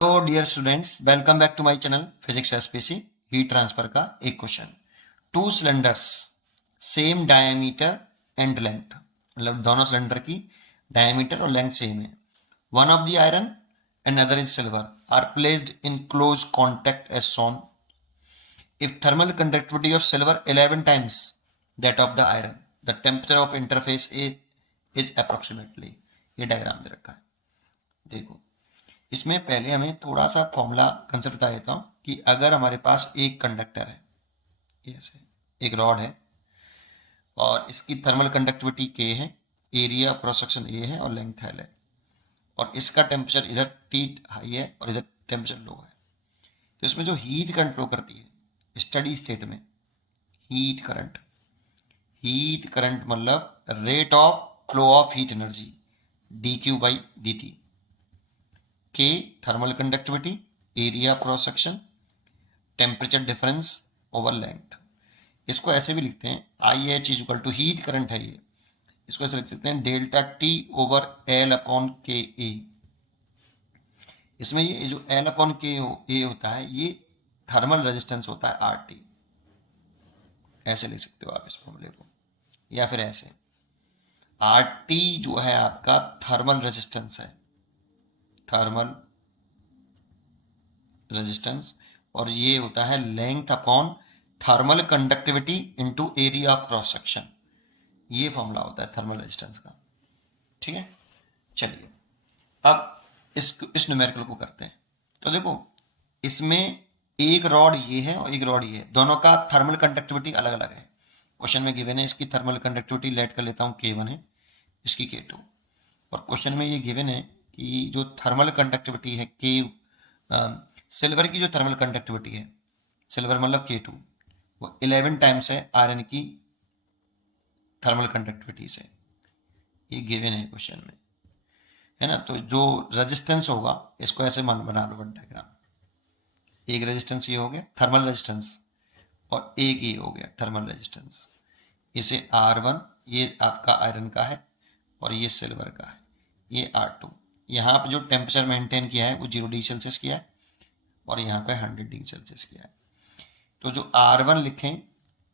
तो dear students, welcome back to my channel physics SPC. Heat transfer का एक question. Two cylinders same diameter and length, मतलब दोनों cylinder की diameter और लेंथ सेम है। One of the iron and other is silver are placed in close contact as shown. If thermal conductivity of silver 11 times that of the iron, the temperature of interface is approximately. ये diagram दे रखा है। देखो, इसमें पहले हमें थोड़ा सा फॉर्मूला कंसेप्ट बता देता हूँ कि अगर हमारे पास एक कंडक्टर है, ऐसे एक रॉड है और इसकी थर्मल कंडक्टिविटी के है, एरिया क्रॉस सेक्शन ए है और लेंथ एल है, और इसका टेम्परेचर इधर टी हाई है और इधर टेम्परेचर लो है, तो इसमें जो हीट करंट फ्लो करती है स्टडी स्टेट में, हीट करंट मतलब rate of flow of heat energy D Q by D T, K thermal conductivity, area cross section, temperature difference over length. इसको ऐसे भी लिखते हैं, I H is equal to heat current है ये, इसको ऐसे लिख सकते हैं delta T over L upon K A. इसमें ये जो एल अपॉन के ए होता है ये थर्मल रेजिस्टेंस होता है आर टी। ऐसे लिख सकते हो आप इस फॉर्मूले को, या फिर ऐसे आर टी जो है आपका थर्मल रेजिस्टेंस है, थर्मल रेजिस्टेंस, और ये होता है length upon thermal conductivity into area of cross section. ये फॉर्मूला होता है थर्मल रेजिस्टेंस का। ठीक है, चलिए अब इस न्यूमेरिकल को करते हैं। तो देखो, इसमें एक रॉड ये है और एक रॉड ये है, दोनों का थर्मल कंडक्टिविटी अलग अलग है। क्वेश्चन में गिवन है इसकी थर्मल कंडक्टिविटी लेट कर लेता हूँ K1 है, इसकी K2। और क्वेश्चन में ये गिवन है कि जो थर्मल कंडक्टिविटी है सिल्वर की जो थर्मल कंडक्टिविटी है, सिल्वर मतलब K2, वो 11 टाइम्स है आयरन की थर्मल कंडक्टिविटी से। ये गिवन है क्वेश्चन में, है ना। तो जो रेजिस्टेंस होगा इसको ऐसे बना लो वन डायग्राम। एक रेजिस्टेंस ये हो गया थर्मल रेजिस्टेंस और एक ये हो गया थर्मल रेजिस्टेंस। इसे R1 ये आपका आयरन का है और ये सिल्वर का है, ये R2। यहाँ पे जो टेम्परेचर मेंटेन किया है वो 0 डिग्री सेल्सियस किया है और यहाँ पे 100 डिग्री सेल्सियस किया है। तो जो R1 लिखें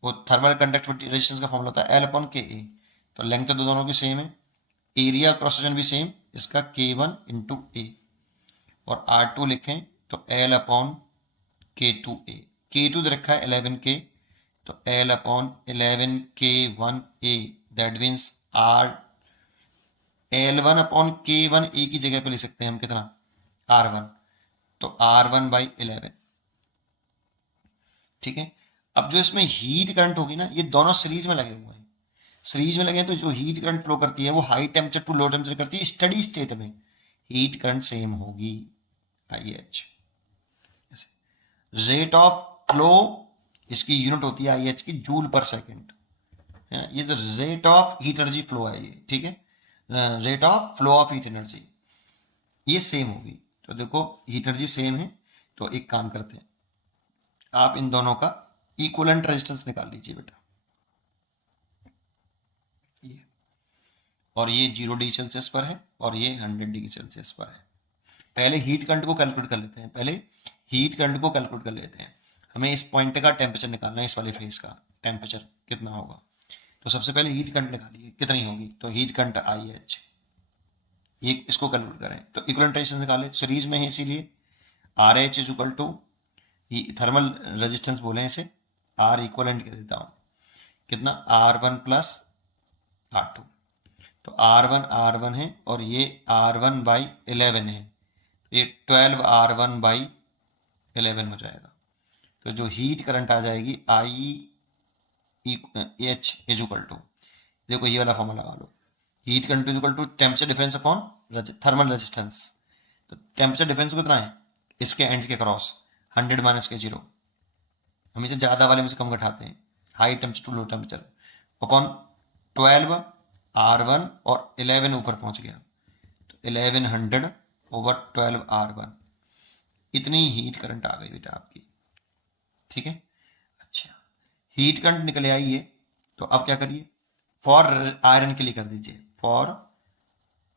वो थर्मल कंडक्टिविटी रेजिस्टेंस का फॉर्मूला होता है L अपॉन के ए। तो लेंथ तो दोनों की सेम है, एरिया क्रॉस सेक्शन भी सेम, इसका K1 इंटू ए, और R2 लिखें तो L अपॉन K2A। K2 दे रखा है 11K, तो L upon 11K1A, that means R L1 upon K1A की जगह पे लिख सकते हैं हम कितना, R1, तो R1 बाई 11। ठीक है, अब जो इसमें हीट करंट होगी ना, ये दोनों सीरीज में लगे हुए हैं, सीरीज में लगे हैं, तो जो हीट करंट फ्लो करती है वो high temperature to low temperature करती है। स्टडी स्टेट में हीट करंट सेम होगी, I H. Rate of flow, इसकी यूनिट होती है आई एच की, जूल पर सेकेंड। ये तो rate of heat energy flow है ये, ठीक है, rate of flow of heat energy ये सेम होगी। तो देखो हीट एनर्जी सेम है, तो एक काम करते हैं, आप इन दोनों का इक्विवेलेंट रेजिस्टेंस निकाल लीजिए बेटा। ये और ये 0 डिग्री सेल्सियस पर है और ये 100 डिग्री सेल्सियस पर है। पहले हीट करंट को कैलकुलेट कर लेते हैं, पहले हीट करंट को कैलकुलेट कर लेते हैं। हमें इस पॉइंट का टेम्परेचर निकालना है, इस वाले फेस का टेम्परेचर कितना होगा। तो सबसे पहले हीट करंट निकालिए कितनी होगी, तो हीट करंट आई एच, ये इसको कैलकुलेट करें तो इक्विवेलेंट रेजिस्टेंस निकालें, सीरीज में है इसीलिए R H is equal to, thermal resistance बोले इसे, आर इक्वलेंट कह देता हूँ, कितना R1 प्लस R2। तो R1 है और ये R1 बाई 11 है, ये 12R1 बाई 11 हो जाएगा। तो जो हीट करंट आ जाएगी I H is equal to, देखो ये वाला फॉर्मूला लगा लो, heat current is equal to temperature difference upon thermal resistance. तो टेम्परेचर डिफरेंस कितना है, इसके एंड के क्रॉस 100 माइनस के 0, हम इसे ज़्यादा वाले में से कम घटाते हैं, high temperature to low temperature, upon 12R1 और 11 ऊपर पहुंच गया, तो 1100 ओवर 12R1, इतनी हीट करंट आ गई बेटा आपकी। ठीक है, अच्छा, हीट करंट निकले आई है, तो अब क्या करिए, फॉर आयरन के लिए कर दीजिए, फॉर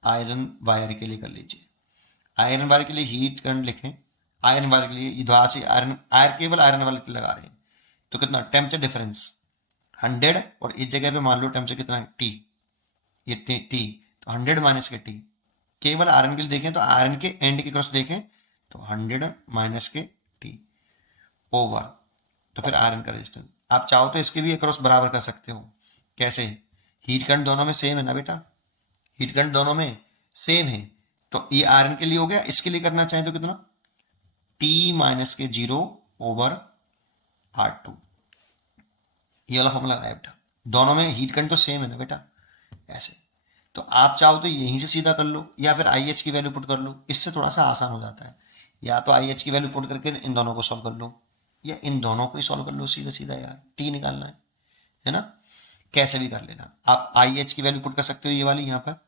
आयरन वायर के लिए कर लीजिए। आयरन वायर के लिए हीट करंट लिखें, आयरन वायर के लिए इधर से आयरन केवल आयरन वायर के लगा रहे हैं, तो कितना टेम्परेचर डिफरेंस 100, और इस जगह पे मान लो टेम्परेचर कितना है T, ये T, तो 100 माइनस के T। केवल आयरन के लिए देखें तो आयरन के एंड के क्रॉस देखें तो 100 माइनस के T ओवर, तो फिर आयरन का रेजिस्टेंस। आप चाहो तो इसके भी क्रॉस बराबर कर सकते हो। कैसे? हीट करंट दोनों में सेम है ना बेटा, हीट करंट दोनों में सेम है, तो ये आयरन के लिए हो गया। इसके लिए करना चाहे तो कितना, T माइनस के 0 ओवर R2, ये वाला फॉर्मूला लगाया बेटा। दोनों में हीट करंट तो सेम है ना बेटा, ऐसे। तो आप चाहो तो यहीं से सीधा कर लो, या फिर IH की वैल्यू पुट कर लो, इससे थोड़ा सा आसान हो जाता है। या तो IH की वैल्यू पुट करके इन दोनों को सॉल्व कर लो, या इन दोनों को ही सॉल्व कर लो सीधा सीधा, यार T निकालना है ना, कैसे भी कर लेना। आप IH की वैल्यू पुट कर सकते हो ये वाली यहाँ पर,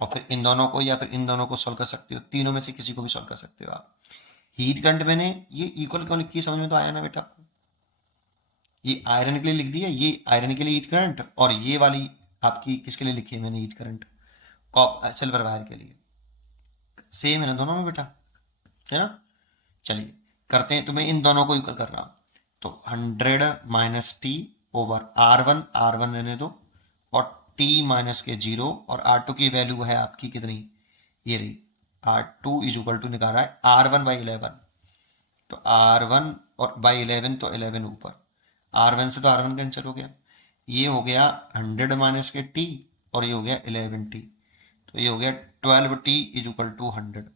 और फिर इन दोनों को या फिर इन दोनों को सॉल्व कर सकते हो, तीनों में से किसी को भी सॉल्व कर सकते हो आप। हीट करंट मैंने ये इक्वल क्यों लिखी, समझ में तो आया ना बेटा आपको। ये आयरन के लिए लिख दिया, ये आयरन के लिए हीट करंट, और ये वाली आपकी किसके लिए लिखी है मैंने हीट करंट, सिल्वर वायर के लिए। सेम है ना दोनों में बेटा, है ना। चलिए करते हैं, तो मैं इन दोनों को इक्वल कर रहा हूं, तो 100 माइनस टी ओवर R1 रहने दो, और T माइनस के 0, और R2 की वैल्यू है आपकी कितनी, ये रही R2 इज इक्वल टू निकाल रहा है R1 बाई 11, तो R1 और बाई 11 तो 11 ऊपर, R1 से तो R1 कैंसिल हो गया, ये हो गया 100 माइनस के T, और ये हो गया 11T, तो ये हो गया 12T इज इक्वल टू 100,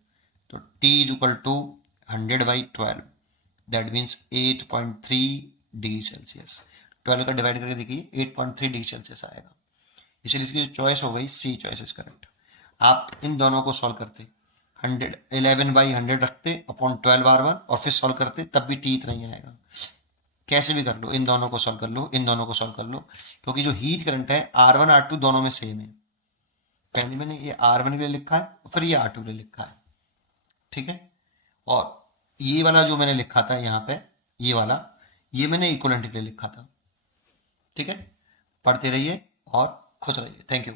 तो T is equal to 100 by 12, that means 8.3 degree Celsius. 12 का डिवाइड करके देखिए 8.3 डिग्री सेल्सियस आएगा, इसलिए इसकी जो चॉइस हो गई सी चॉइस इज करेक्ट। आप इन दोनों को सॉल्व करते 11 बाई 100 रखते अपॉन 12R1 और फिर सॉल्व करते, तब भी T इतना ही आएगा। कैसे भी कर लो, इन दोनों को सॉल्व कर लो, इन दोनों को सॉल्व कर लो, क्योंकि जो हीट करंट है R1 R2 दोनों में सेम है। पहले मैंने ये R1 के लिए लिखा है और फिर ये R2 के लिए लिखा है, ठीक है। और ये वाला जो मैंने लिखा था यहाँ पे, ये वाला, ये मैंने इक्विवेलेंट के लिए लिखा था, ठीक है। पढ़ते रहिए और खुश रहिए, थैंक यू।